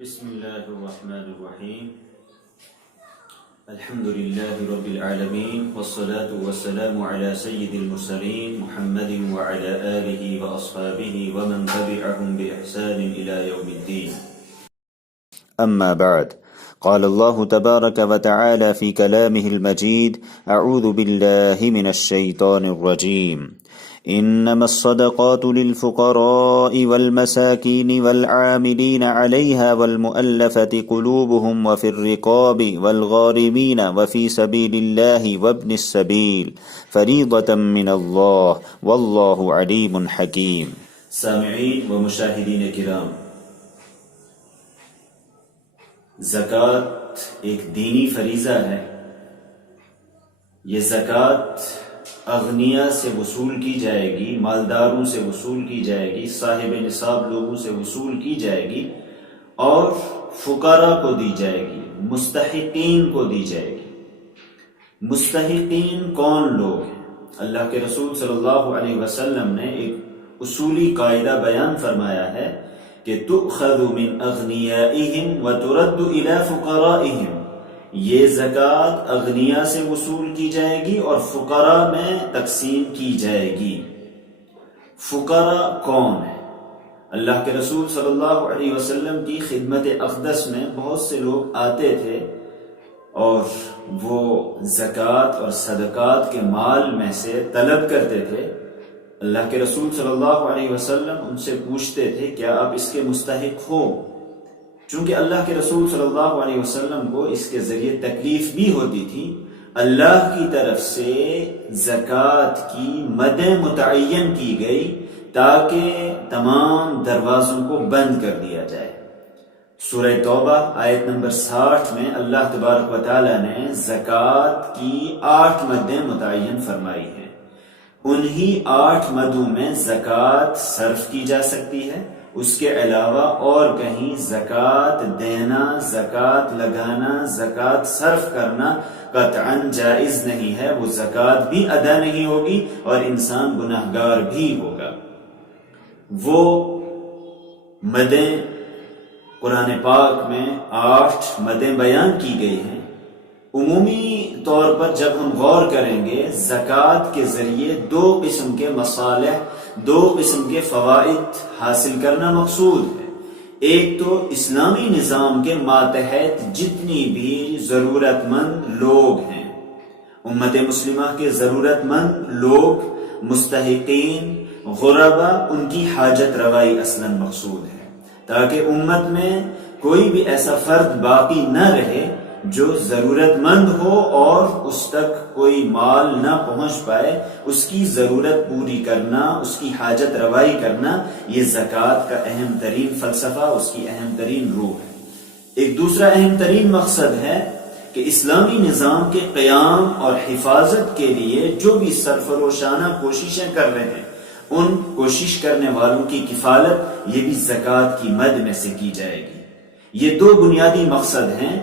بسم الله الرحمن الرحيم الحمد لله رب العالمين والصلاة والسلام على سيد المرسلين محمد وعلى آله وأصحابه ومن تبعهم بإحسان إلى يوم الدين. أما بعد، قال الله تبارك وتعالى في كلامه المجيد: أعوذ بالله من الشيطان الرجيم. إنما الصدقات للفقراء والمساكين والعاملين عليها والمؤلفة قلوبهم وفي الرقاب والغارمين وفي سبيل الله وابن السبيل فريضة من الله والله عليم حكيم. سامعین و مشاہدین کرام، زکوٰۃ ایک دینی فریضہ ہے۔ یہ زکوٰۃ اغنیا سے وصول کی جائے گی، مالداروں سے وصول کی جائے گی، صاحب نصاب لوگوں سے وصول کی جائے گی اور فقراء کو دی جائے گی، مستحقین کو دی جائے گی۔ مستحقین کون لوگ ہیں؟ اللہ کے رسول صلی اللہ علیہ وسلم نے ایک اصولی قاعدہ بیان فرمایا ہے کہ تؤخذ من اغنیائہم وترد الی فقرائہم، یہ زکوٰۃ اغنیا سے وصول کی جائے گی اور فقراء میں تقسیم کی جائے گی۔ فقراء کون ہے؟ اللہ کے رسول صلی اللہ علیہ وسلم کی خدمت اقدس میں بہت سے لوگ آتے تھے اور وہ زکوٰۃ اور صدقات کے مال میں سے طلب کرتے تھے۔ اللہ کے رسول صلی اللہ علیہ وسلم ان سے پوچھتے تھے کیا آپ اس کے مستحق ہو؟ چونکہ اللہ کے رسول صلی اللہ علیہ وسلم کو اس کے ذریعے تکلیف بھی ہوتی تھی۔ اللہ کی طرف سے زکوٰۃ کی مد متعین کی گئی تاکہ تمام دروازوں کو بند کر دیا جائے۔ سورہ توبہ آیت نمبر 60 میں اللہ تبارک و تعالی نے زکوٰۃ کی 8 مدیں متعین فرمائی ہیں۔ انہی 8 مدوں میں زکوٰۃ صرف کی جا سکتی ہے، اس کے علاوہ اور کہیں زکوٰۃ دینا، زکوٰۃ لگانا، زکوٰۃ صرف کرنا قطعاً جائز نہیں ہے۔ وہ زکوٰۃ بھی ادا نہیں ہوگی اور انسان گناہگار بھی ہوگا۔ وہ مدیں قرآن پاک میں 8 مدیں بیان کی گئی ہیں۔ عمومی طور پر جب ہم غور کریں گے، زکوٰۃ کے ذریعے 2 قسم کے مصالح، 2 قسم کے فوائد حاصل کرنا مقصود ہے۔ ایک تو اسلامی نظام کے ماتحت جتنی بھی ضرورت مند لوگ ہیں، امت مسلمہ کے ضرورت مند لوگ، مستحقین، غربا، ان کی حاجت روائی اصلاً مقصود ہے، تاکہ امت میں کوئی بھی ایسا فرد باقی نہ رہے جو ضرورت مند ہو اور اس تک کوئی مال نہ پہنچ پائے۔ اس کی ضرورت پوری کرنا، اس کی حاجت روائی کرنا، یہ زکوٰۃ کا اہم ترین فلسفہ، اس کی اہم ترین روح ہے۔ ایک دوسرا اہم ترین مقصد ہے کہ اسلامی نظام کے قیام اور حفاظت کے لیے جو بھی سرفروشانہ کوششیں کر رہے ہیں، ان کوشش کرنے والوں کی کفالت یہ بھی زکوٰۃ کی مد میں سے کی جائے گی۔ یہ 2 بنیادی مقصد ہیں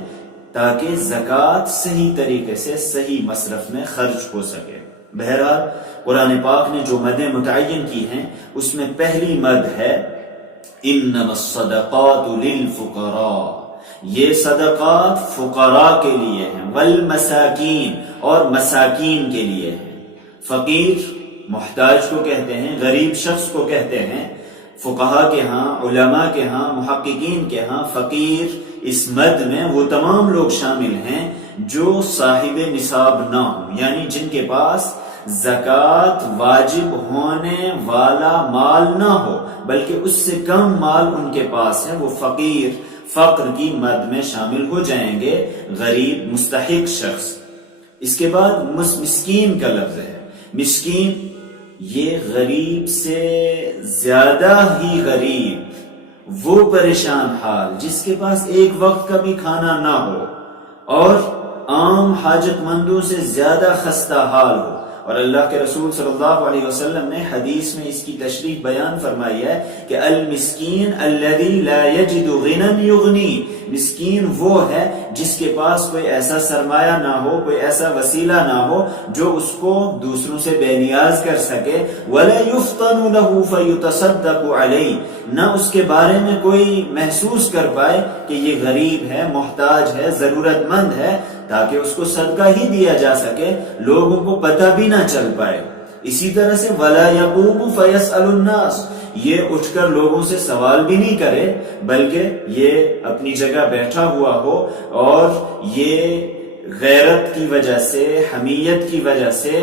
تاکہ زکوٰۃ صحیح طریقے سے صحیح مصرف میں خرچ ہو سکے۔ بہرحال قرآن پاک نے جو مدیں متعین کی ہیں اس میں پہلی مد ہے انما الصدقات للفقراء، یہ صدقات فقراء کے لیے ہیں، والمساکین، اور مساکین کے لیے ہیں۔ فقیر محتاج کو کہتے ہیں، غریب شخص کو کہتے ہیں۔ فقہا کے ہاں، علماء کے ہاں، محققین کے ہاں فقیر اس مد میں وہ تمام لوگ شامل ہیں جو صاحب نصاب نہ ہوں، یعنی جن کے پاس زکوٰۃ واجب ہونے والا مال نہ ہو بلکہ اس سے کم مال ان کے پاس ہے، وہ فقیر فقر کی مد میں شامل ہو جائیں گے، غریب مستحق شخص۔ اس کے بعد مسکین کا لفظ ہے۔ مسکین یہ غریب سے زیادہ ہی غریب، وہ پریشان حال جس کے پاس ایک وقت کا بھی کھانا نہ ہو اور عام حاجت مندوں سے زیادہ خستہ حال ہو۔ اور اللہ کے رسول صلی اللہ علیہ وسلم نے حدیث میں اس کی تشریح بیان فرمائی ہے کہ المسکین الذی لا یجد غنی یغنی، مسکین وہ ہے جس کے پاس کوئی ایسا سرمایہ نہ ہو، کوئی ایسا وسیلہ نہ ہو جو اس کو دوسروں سے بے نیاز کر سکے. وَلَا يُفْطَنُ لَهُ فَيُتَصَدَّقُ عَلَيْهِ، نہ اس کے بارے میں کوئی محسوس کر پائے کہ یہ غریب ہے، محتاج ہے، ضرورت مند ہے، تاکہ اس کو صدقہ ہی دیا جا سکے، لوگوں کو پتہ بھی نہ چل پائے. اسی طرح سے وَلَا يَقُومُ فَيَسْأَلُ النَّاسِ، یہ اٹھ کر لوگوں سے سوال بھی نہیں کرے، بلکہ یہ اپنی جگہ بیٹھا ہوا ہو اور یہ غیرت کی وجہ سے، حمیت کی وجہ سے،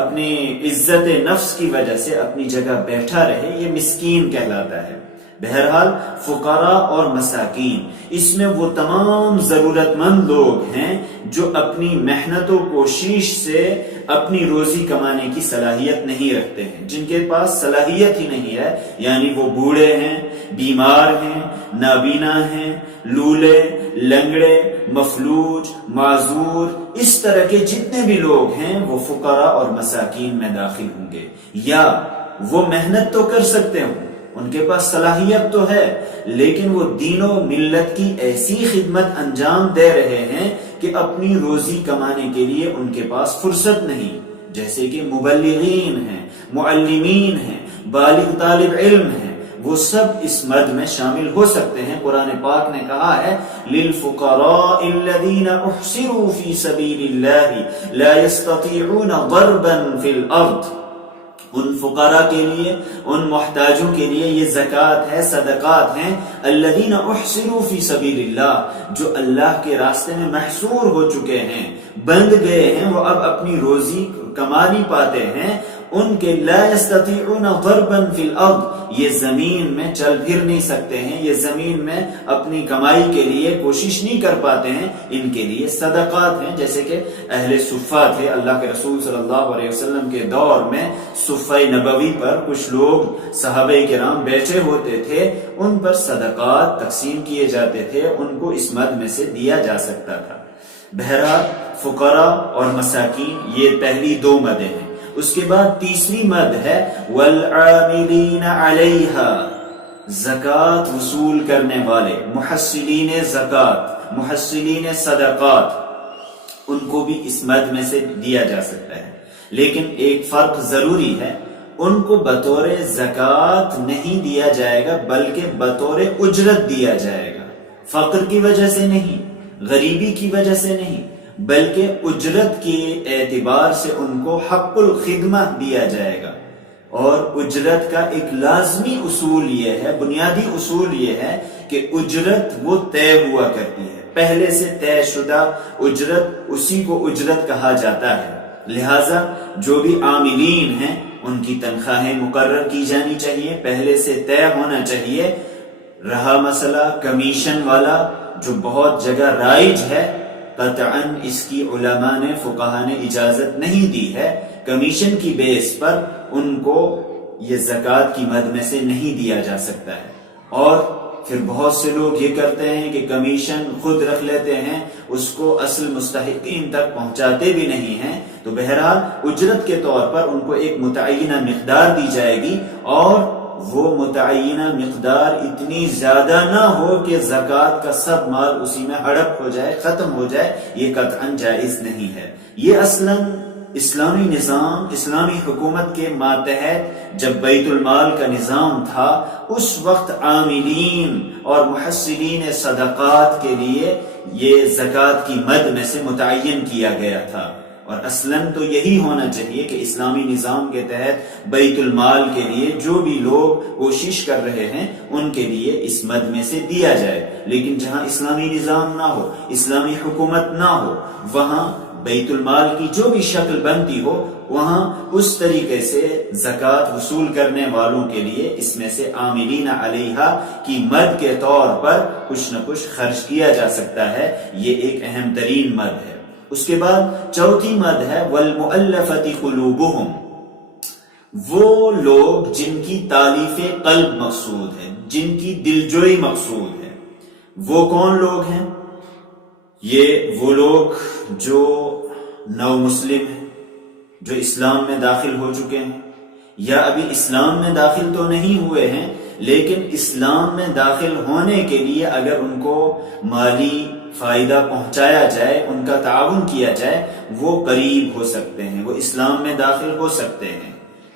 اپنی عزت نفس کی وجہ سے اپنی جگہ بیٹھا رہے، یہ مسکین کہلاتا ہے. بہرحال فقراء اور مساکین، اس میں وہ تمام ضرورت مند لوگ ہیں جو اپنی محنت و کوشش سے اپنی روزی کمانے کی صلاحیت نہیں رکھتے ہیں، جن کے پاس صلاحیت ہی نہیں ہے، یعنی وہ بوڑھے ہیں، بیمار ہیں، نابینا ہیں، لولے، لنگڑے، مفلوج، معذور، اس طرح کے جتنے بھی لوگ ہیں وہ فقراء اور مساکین میں داخل ہوں گے. یا وہ محنت تو کر سکتے ہوں، ان کے پاس صلاحیت تو ہے، لیکن وہ دین و ملت کی ایسی خدمت انجام دے رہے ہیں کہ اپنی روزی کمانے کے لیے ان کے پاس فرصت نہیں. جیسے کہ مبلغین ہیں، معلمین ہیں، بالغ طالب علم ہیں، وہ سب اس مد میں شامل ہو سکتے ہیں. قرآن پاک نے کہا ہے لِلْفُقَرَاءِ الَّذِينَ اُحْصِرُوا فِي سَبِيلِ اللَّهِ لَا يَسْتَطِيعُونَ ضَرْبًا فِي الْأَرْضِ، ان فقراء کے لیے، ان محتاجوں کے لیے یہ زکوٰۃ ہے، صدقات ہیں. الذین احصروا فی سبیل اللہ، جو اللہ کے راستے میں محصور ہو چکے ہیں، بند گئے ہیں، وہ اب اپنی روزی کما نہیں پاتے ہیں. ان کے لا یستطیعون ضربا فی الارض، یہ زمین میں چل پھر نہیں سکتے ہیں، یہ زمین میں اپنی کمائی کے لیے کوشش نہیں کر پاتے ہیں، ان کے لیے صدقات ہیں. جیسے کہ اہل صفہ تھے، اللہ کے رسول صلی اللہ علیہ وسلم کے دور میں صفہ نبوی پر کچھ لوگ صحابہ کرام بیٹھے ہوتے تھے، ان پر صدقات تقسیم کیے جاتے تھے، ان کو اس مد میں سے دیا جا سکتا تھا. بہرحال فقراء اور مساکین یہ پہلی دو مدیں ہیں. اس کے بعد تیسری مد ہے والعاملین علیہا، زکوٰۃ وصول کرنے والے، محصلین زکوٰۃ، محصلین صدقات، ان کو بھی اس مد میں سے دیا جا سکتا ہے. لیکن ایک فرق ضروری ہے، ان کو بطور زکوٰۃ نہیں دیا جائے گا بلکہ بطور اجرت دیا جائے گا. فقر کی وجہ سے نہیں، غریبی کی وجہ سے نہیں، بلکہ اجرت کے اعتبار سے ان کو حق الخدمہ دیا جائے گا. اور اجرت کا ایک لازمی اصول یہ ہے، بنیادی اصول یہ ہے کہ اجرت وہ طے ہوا کرتی ہے، پہلے سے طے شدہ اجرت، اسی کو اجرت کہا جاتا ہے. لہٰذا جو بھی عاملین ہیں ان کی تنخواہیں مقرر کی جانی چاہیے، پہلے سے طے ہونا چاہیے. رہا مسئلہ کمیشن والا جو بہت جگہ رائج ہے، قطعاً اس کی علماء نے، فقہاء نے اجازت نہیں دی ہے. کمیشن کی بیس پر ان کو یہ زکوٰۃ کی مد میں سے نہیں دیا جا سکتا ہے. اور پھر بہت سے لوگ یہ کرتے ہیں کہ کمیشن خود رکھ لیتے ہیں، اس کو اصل مستحقین تک پہنچاتے بھی نہیں ہیں. تو بہرحال اجرت کے طور پر ان کو ایک متعینہ مقدار دی جائے گی، اور وہ متعینہ مقدار اتنی زیادہ نہ ہو کہ زکوٰۃ کا سب مال اسی میں ہڑپ ہو جائے، ختم ہو جائے. یہ قطعاً جائز نہیں ہے. یہ اصلاً اسلامی نظام، اسلامی حکومت کے ماتحت جب بیت المال کا نظام تھا، اس وقت عاملین اور محصلین صدقات کے لیے یہ زکوٰۃ کی مد میں سے متعین کیا گیا تھا. اور اصلاً تو یہی ہونا چاہیے کہ اسلامی نظام کے تحت بیت المال کے لیے جو بھی لوگ کوشش کر رہے ہیں ان کے لیے اس مد میں سے دیا جائے. لیکن جہاں اسلامی نظام نہ ہو، اسلامی حکومت نہ ہو، وہاں بیت المال کی جو بھی شکل بنتی ہو، وہاں اس طریقے سے زکوٰۃ وصول کرنے والوں کے لیے اس میں سے عاملین علیہا کی مد کے طور پر کچھ نہ کچھ خرچ کیا جا سکتا ہے. یہ ایک اہم ترین مد ہے. اس کے بعد چوتھی مد ہے والمؤلفۃ قلوبہم، وہ لوگ جن کی تالیف قلب مقصود ہے، جن کی دلجوئی مقصود ہے. وہ کون لوگ ہیں؟ یہ وہ لوگ جو نو مسلم ہیں، جو اسلام میں داخل ہو چکے ہیں، یا ابھی اسلام میں داخل تو نہیں ہوئے ہیں لیکن اسلام میں داخل ہونے کے لیے اگر ان کو مالی فائدہ پہنچایا جائے، ان کا تعاون کیا جائے، وہ قریب ہو سکتے ہیں، وہ اسلام میں داخل ہو سکتے ہیں،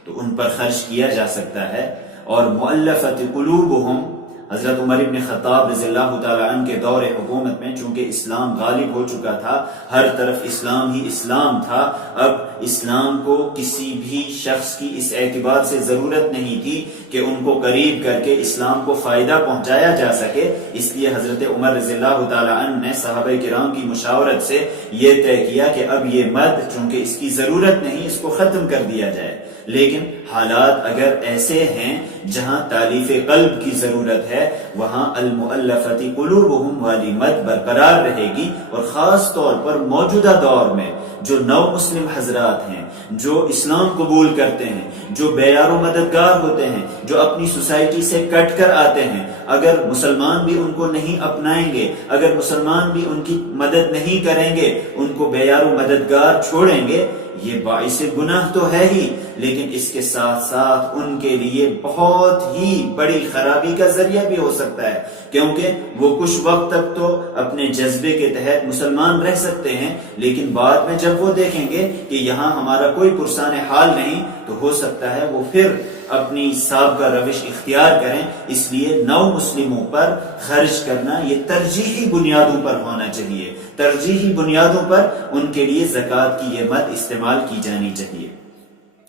تو ان پر خرچ کیا جا سکتا ہے۔ اور مؤلفت قلوبہم، حضرت عمر بن خطاب رضی اللہ تعالیٰ عنہ کے دور حکومت میں چونکہ اسلام غالب ہو چکا تھا، ہر طرف اسلام ہی اسلام تھا، اب اسلام کو کسی بھی شخص کی اس اعتبار سے ضرورت نہیں تھی کہ ان کو قریب کر کے اسلام کو فائدہ پہنچایا جا سکے، اس لیے حضرت عمر رضی اللہ تعالیٰ عنہ نے صحابہ کرام کی مشاورت سے یہ طے کیا کہ اب یہ مد چونکہ اس کی ضرورت نہیں، اس کو ختم کر دیا جائے۔ لیکن حالات اگر ایسے ہیں جہاں تالیف قلب کی ضرورت ہے، وہاں المؤلفت قلوبہم والی مد برقرار رہے گی، اور خاص طور پر موجودہ دور میں جو نو مسلم حضرات ہیں، جو اسلام قبول کرتے ہیں، جو بے یار و مددگار ہوتے ہیں، جو اپنی سوسائٹی سے کٹ کر آتے ہیں، اگر مسلمان بھی ان کو نہیں اپنائیں گے، اگر مسلمان بھی ان کی مدد نہیں کریں گے، ان کو بے یار و مددگار چھوڑیں گے، یہ باعث گناہ تو ہے ہی، لیکن اس کے ساتھ ساتھ ان کے لیے بہت ہی بڑی خرابی کا ذریعہ بھی ہو سکتا ہے، کیونکہ وہ کچھ وقت تک تو اپنے جذبے کے تحت مسلمان رہ سکتے ہیں، لیکن بعد میں جب وہ دیکھیں گے کہ یہاں ہمارا کوئی پرسان حال نہیں، تو ہو سکتا ہے وہ پھر اپنی سابقہ روش اختیار کریں۔ اس لیے نو مسلموں پر خرچ کرنا یہ ترجیحی بنیادوں پر ہونا چاہیے، ترجیحی بنیادوں پر ان کے لیے زکوٰۃ کی یہ مد استعمال کی جانی چاہیے۔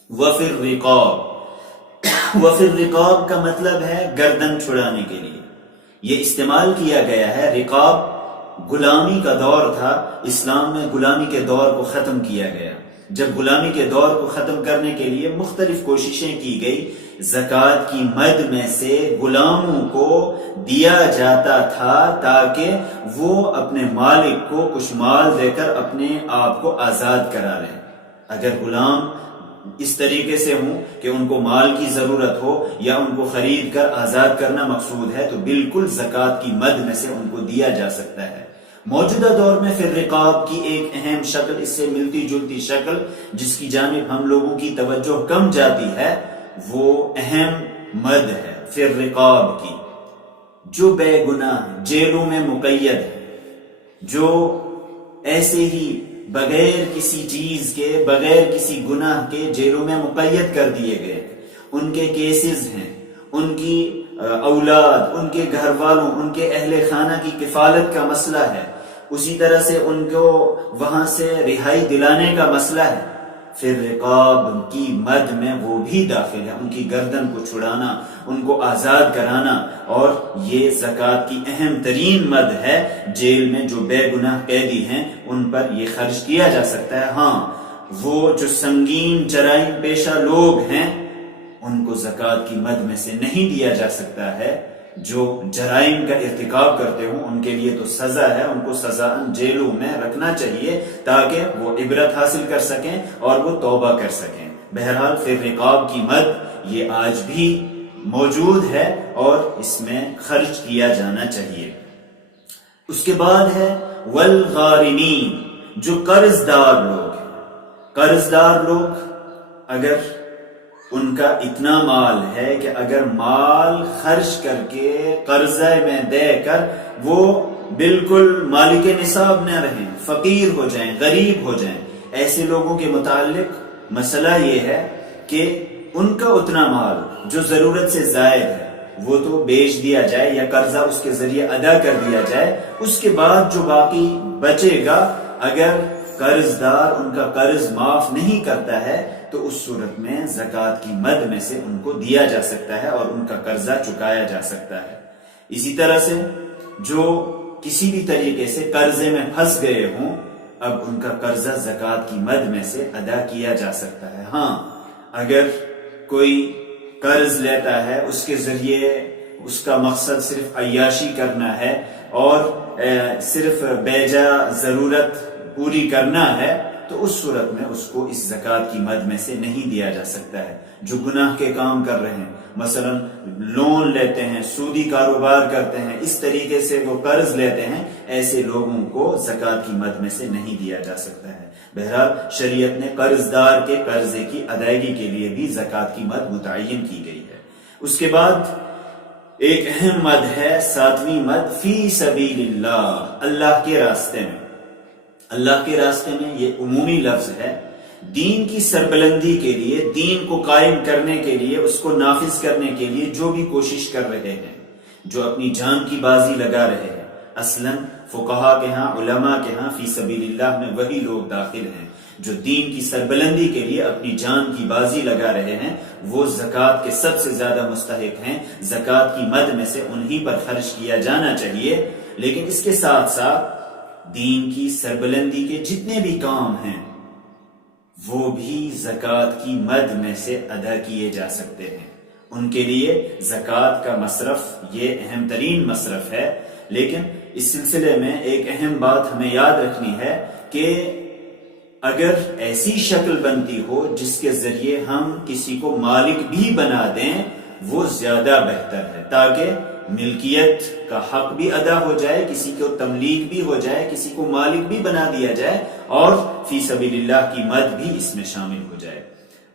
وفی الرقاب، وفی الرقاب کا مطلب ہے گردن چھڑانے کے لیے یہ استعمال کیا گیا ہے۔ رقاب غلامی کا دور تھا، اسلام میں غلامی کے دور کو ختم کیا گیا۔ جب غلامی کے دور کو ختم کرنے کے لیے مختلف کوششیں کی گئی، زکوٰۃ کی مد میں سے غلاموں کو دیا جاتا تھا تاکہ وہ اپنے مالک کو کچھ مال دے کر اپنے آپ کو آزاد کرا لیں۔ اگر غلام اس طریقے سے ہوں کہ ان کو مال کی ضرورت ہو یا ان کو خرید کر آزاد کرنا مقصود ہے، تو بالکل زکوٰۃ کی مد میں سے ان کو دیا جا سکتا ہے۔ موجودہ دور میں فی الرقاب کی ایک اہم شکل، اس سے ملتی جلتی شکل جس کی جانب ہم لوگوں کی توجہ کم جاتی ہے، وہ اہم مد ہے فی الرقاب کی۔ جو بے گناہ جیلوں میں مقید ہے، جو ایسے ہی بغیر کسی چیز کے، بغیر کسی گناہ کے جیلوں میں مقید کر دیے گئے، ان کے کیسز ہیں، ان کی اولاد، ان کے گھر والوں، ان کے اہل خانہ کی کفالت کا مسئلہ ہے، اسی طرح سے ان کو وہاں سے رہائی دلانے کا مسئلہ ہے، پھر رقاب کی مد میں وہ بھی داخل ہے، ان کی گردن کو چھڑانا، ان کو آزاد کرانا، اور یہ زکوٰۃ کی اہم ترین مد ہے۔ جیل میں جو بے گناہ قیدی ہیں ان پر یہ خرچ کیا جا سکتا ہے۔ ہاں، وہ جو سنگین جرائم پیشہ لوگ ہیں ان کو زکوٰۃ کی مد میں سے نہیں دیا جا سکتا ہے۔ جو جرائم کا ارتکاب کرتے ہوں ان کے لیے تو سزا ہے، ان کو سزاً جیلوں میں رکھنا چاہیے تاکہ وہ عبرت حاصل کر سکیں اور وہ توبہ کر سکیں۔ بہرحال فی الرقاب کی مد یہ آج بھی موجود ہے اور اس میں خرچ کیا جانا چاہیے۔ اس کے بعد ہے والغارمین، جو قرض دار لوگ ہیں۔ قرض دار لوگ اگر ان کا اتنا مال ہے کہ اگر مال خرچ کر کے قرضے میں دے کر وہ بالکل مالک نصاب نہ رہیں، فقیر ہو جائیں، غریب ہو جائیں، ایسے لوگوں کے متعلق مسئلہ یہ ہے کہ ان کا اتنا مال جو ضرورت سے زائد ہے وہ تو بیچ دیا جائے یا قرضہ اس کے ذریعے ادا کر دیا جائے، اس کے بعد جو باقی بچے گا اگر قرض دار ان کا قرض معاف نہیں کرتا ہے تو اس صورت میں زکوٰۃ کی مد میں سے ان کو دیا جا سکتا ہے اور ان کا قرضہ چکایا جا سکتا ہے۔ اسی طرح سے جو کسی بھی طریقے سے قرضے میں پھنس گئے ہوں، اب ان کا قرضہ زکوٰۃ کی مد میں سے ادا کیا جا سکتا ہے۔ ہاں، اگر کوئی قرض لیتا ہے، اس کے ذریعے اس کا مقصد صرف عیاشی کرنا ہے اور صرف بیجا ضرورت پوری کرنا ہے، تو اس صورت میں اس کو اس زکوٰۃ کی مد میں سے نہیں دیا جا سکتا ہے۔ جو گناہ کے کام کر رہے ہیں، مثلا لون لیتے ہیں، سودی کاروبار کرتے ہیں، اس طریقے سے وہ قرض لیتے ہیں، ایسے لوگوں کو زکوٰۃ کی مد میں سے نہیں دیا جا سکتا ہے۔ بہرحال شریعت نے قرض دار کے قرضے کی ادائیگی کے لیے بھی زکوٰۃ کی مد متعین کی گئی ہے۔ اس کے بعد ایک اہم مد ہے 7ویں مد فی سبیل اللہ، اللہ کے راستے میں۔ اللہ کے راستے میں یہ عمومی لفظ ہے، دین کی سربلندی کے لیے، دین کو قائم کرنے کے لیے، اس کو نافذ کرنے کے لیے جو بھی کوشش کر رہے ہیں، جو اپنی جان کی بازی لگا رہے ہیں۔ اصلاً فقہا کے ہاں، علماء کے ہاں فی سبیل اللہ میں وہی لوگ داخل ہیں جو دین کی سربلندی کے لیے اپنی جان کی بازی لگا رہے ہیں، وہ زکوٰۃ کے سب سے زیادہ مستحق ہیں۔ زکوٰۃ کی مد میں سے انہی پر خرچ کیا جانا چاہیے، لیکن اس کے ساتھ ساتھ دین کی سربلندی کے جتنے بھی کام ہیں وہ بھی زکوٰۃ کی مد میں سے ادا کیے جا سکتے ہیں۔ ان کے لیے زکوٰۃ کا مصرف یہ اہم ترین مصرف ہے۔ لیکن اس سلسلے میں ایک اہم بات ہمیں یاد رکھنی ہے کہ اگر ایسی شکل بنتی ہو جس کے ذریعے ہم کسی کو مالک بھی بنا دیں، وہ زیادہ بہتر ہے، تاکہ ملکیت کا حق بھی ادا ہو جائے، کسی کو تملیک بھی ہو جائے، کسی کو مالک بھی بنا دیا جائے، اور فی سبیل اللہ کی مد بھی اس میں شامل ہو جائے۔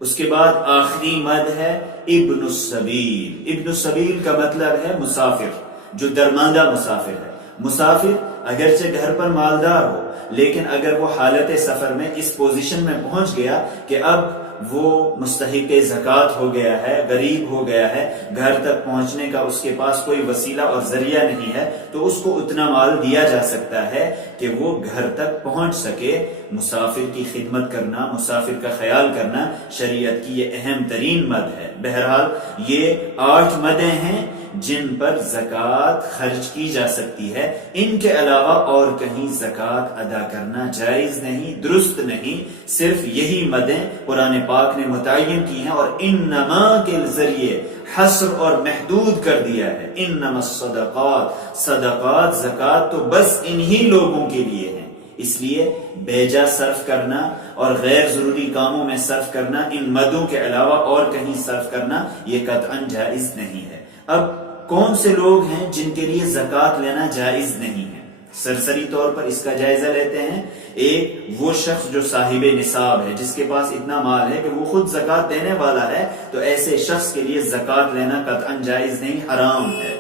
اس کے بعد آخری مد ہے ابن السبیل۔ ابن السبیل کا مطلب ہے مسافر، جو درماندہ مسافر ہے۔ مسافر اگرچہ گھر پر مالدار ہو، لیکن اگر وہ حالت سفر میں اس پوزیشن میں پہنچ گیا کہ اب وہ مستحق زکوٰۃ ہو گیا ہے، غریب ہو گیا ہے، گھر تک پہنچنے کا اس کے پاس کوئی وسیلہ اور ذریعہ نہیں ہے، تو اس کو اتنا مال دیا جا سکتا ہے کہ وہ گھر تک پہنچ سکے۔ مسافر کی خدمت کرنا، مسافر کا خیال کرنا شریعت کی یہ اہم ترین مد ہے۔ بہرحال یہ 8 مدیں ہیں جن پر زکوٰۃ خرچ کی جا سکتی ہے۔ ان کے علاوہ اور کہیں زکوٰۃ ادا کرنا جائز نہیں، درست نہیں۔ صرف یہی مدیں قرآن پاک نے متعین کی ہیں، اور انما کے ذریعے حصر اور محدود کر دیا ہے۔ انما الصدقات، صدقات، زکوٰۃ تو بس انہی لوگوں کے لیے ہیں۔ اس لیے بیجا صرف کرنا اور غیر ضروری کاموں میں صرف کرنا، ان مدوں کے علاوہ اور کہیں صرف کرنا، یہ قطعاً جائز نہیں ہے۔ اب کون سے لوگ ہیں جن کے لیے زکوٰۃ لینا جائز نہیں ہے؟ سرسری طور پر اس کا جائزہ لیتے ہیں۔ ایک وہ شخص جو صاحب نصاب ہے، جس کے پاس اتنا مال ہے کہ وہ خود زکوٰۃ دینے والا ہے، تو ایسے شخص کے لیے زکوٰۃ لینا قطعاً جائز نہیں، حرام ہے۔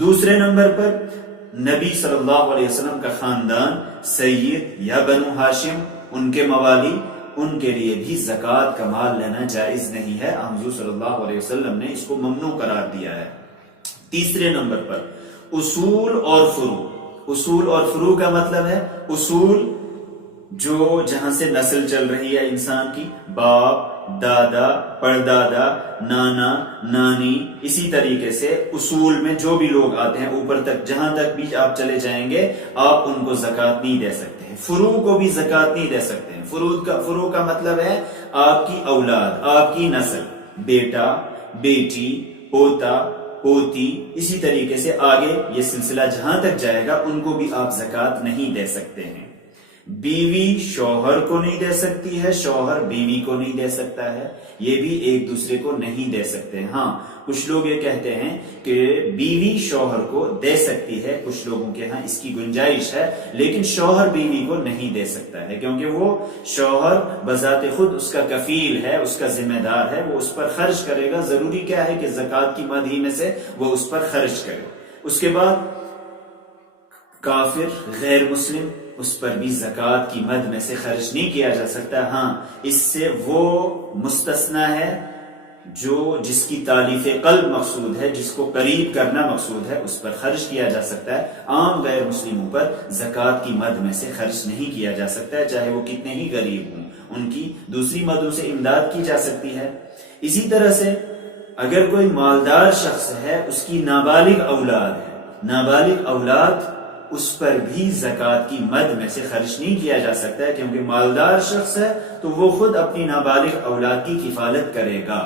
دوسرے نمبر پر نبی صلی اللہ علیہ وسلم کا خاندان، سید یا بنو ہاشم، ان کے موالی، ان کے لیے بھی زکوٰۃ کا مال لینا جائز نہیں ہے۔ حضور صلی اللہ علیہ وسلم نے اس کو ممنوع قرار دیا ہے۔ تیسرے نمبر پر اصول اور فروع۔ اصول اور فروع کا مطلب ہے اصول جو جہاں سے نسل چل رہی ہے انسان کی، باپ، دادا، پردادا، نانا، نانی، اسی طریقے سے اصول میں جو بھی لوگ آتے ہیں اوپر تک، جہاں تک بھی آپ چلے جائیں گے آپ ان کو زکوٰۃ نہیں دے سکتے ہیں۔ فروع کو بھی زکوٰۃ نہیں دے سکتے ہیں۔ فروع کا مطلب ہے آپ کی اولاد، آپ کی نسل، بیٹا، بیٹی، پوتا، پوتی، اسی طریقے سے آگے یہ سلسلہ جہاں تک جائے گا ان کو بھی آپ زکوٰۃ نہیں دے سکتے ہیں۔ بیوی شوہر کو نہیں دے سکتی ہے، شوہر بیوی کو نہیں دے سکتا ہے، یہ بھی ایک دوسرے کو نہیں دے سکتے۔ ہاں کچھ لوگ یہ کہتے ہیں کہ بیوی شوہر کو دے سکتی ہے، کچھ لوگوں کے ہاں اس کی گنجائش ہے، لیکن شوہر بیوی کو نہیں دے سکتا ہے، کیونکہ وہ شوہر بذات خود اس کا کفیل ہے، اس کا ذمہ دار ہے، وہ اس پر خرچ کرے گا۔ ضروری کیا ہے کہ زکوٰۃ کی مد ہی میں سے وہ اس پر خرچ کرے۔ اس کے بعد کافر، غیر مسلم، اس پر بھی زکوٰۃ کی مد میں سے خرچ نہیں کیا جا سکتا۔ ہاں اس سے وہ مستثنا ہے جس کی تالیف قلب مقصود ہے، جس کو قریب کرنا مقصود ہے، اس پر خرچ کیا جا سکتا ہے۔ عام غیر مسلموں پر زکوٰۃ کی مد میں سے خرچ نہیں کیا جا سکتا ہے، چاہے وہ کتنے ہی غریب ہوں، ان کی دوسری مدوں سے امداد کی جا سکتی ہے۔ اسی طرح سے اگر کوئی مالدار شخص ہے، اس کی نابالغ اولاد ہے، نابالغ اولاد، اس پر بھی زکوٰۃ کی مد میں سے خرچ نہیں کیا جا سکتا ہے، کیونکہ مالدار شخص ہے تو وہ خود اپنی نابالغ اولاد کی کفالت کرے گا۔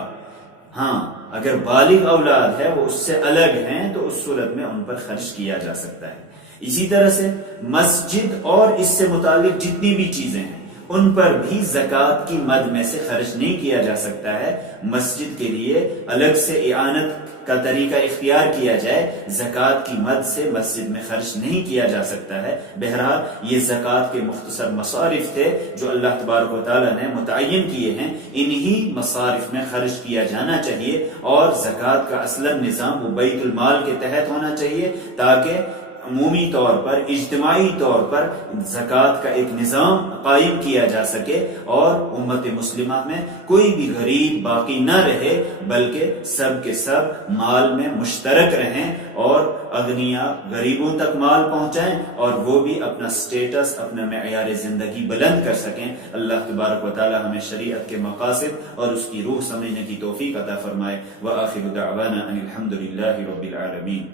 ہاں اگر بالغ اولاد ہے، وہ اس سے الگ ہیں، تو اس صورت میں ان پر خرچ کیا جا سکتا ہے۔ اسی طرح سے مسجد اور اس سے متعلق جتنی بھی چیزیں ہیں ان پر بھی زکوٰۃ کی مد میں سے خرچ نہیں کیا جا سکتا ہے۔ مسجد کے لیے الگ سے اعانت کا طریقہ اختیار کیا جائے، زکوٰۃ کی مد سے مسجد میں خرچ نہیں کیا جا سکتا ہے۔ بہرحال یہ زکوٰۃ کے مختصر مصارف تھے جو اللہ تبارک و تعالیٰ نے متعین کیے ہیں، انہی مصارف میں خرچ کیا جانا چاہیے، اور زکوٰۃ کا اصلا نظام وہ بیت المال کے تحت ہونا چاہیے، تاکہ عمومی طور پر، اجتماعی طور پر زکوٰۃ کا ایک نظام قائم کیا جا سکے، اور امت مسلمہ میں کوئی بھی غریب باقی نہ رہے، بلکہ سب کے سب مال میں مشترک رہیں، اور اغنیاء غریبوں تک مال پہنچائیں، اور وہ بھی اپنا سٹیٹس، اپنا معیار زندگی بلند کر سکیں۔ اللہ تبارک و تعالی ہمیں شریعت کے مقاصد اور اس کی روح سمجھنے کی توفیق عطا فرمائے۔ وآخر دعوانا ان الحمد للہ رب العالمین۔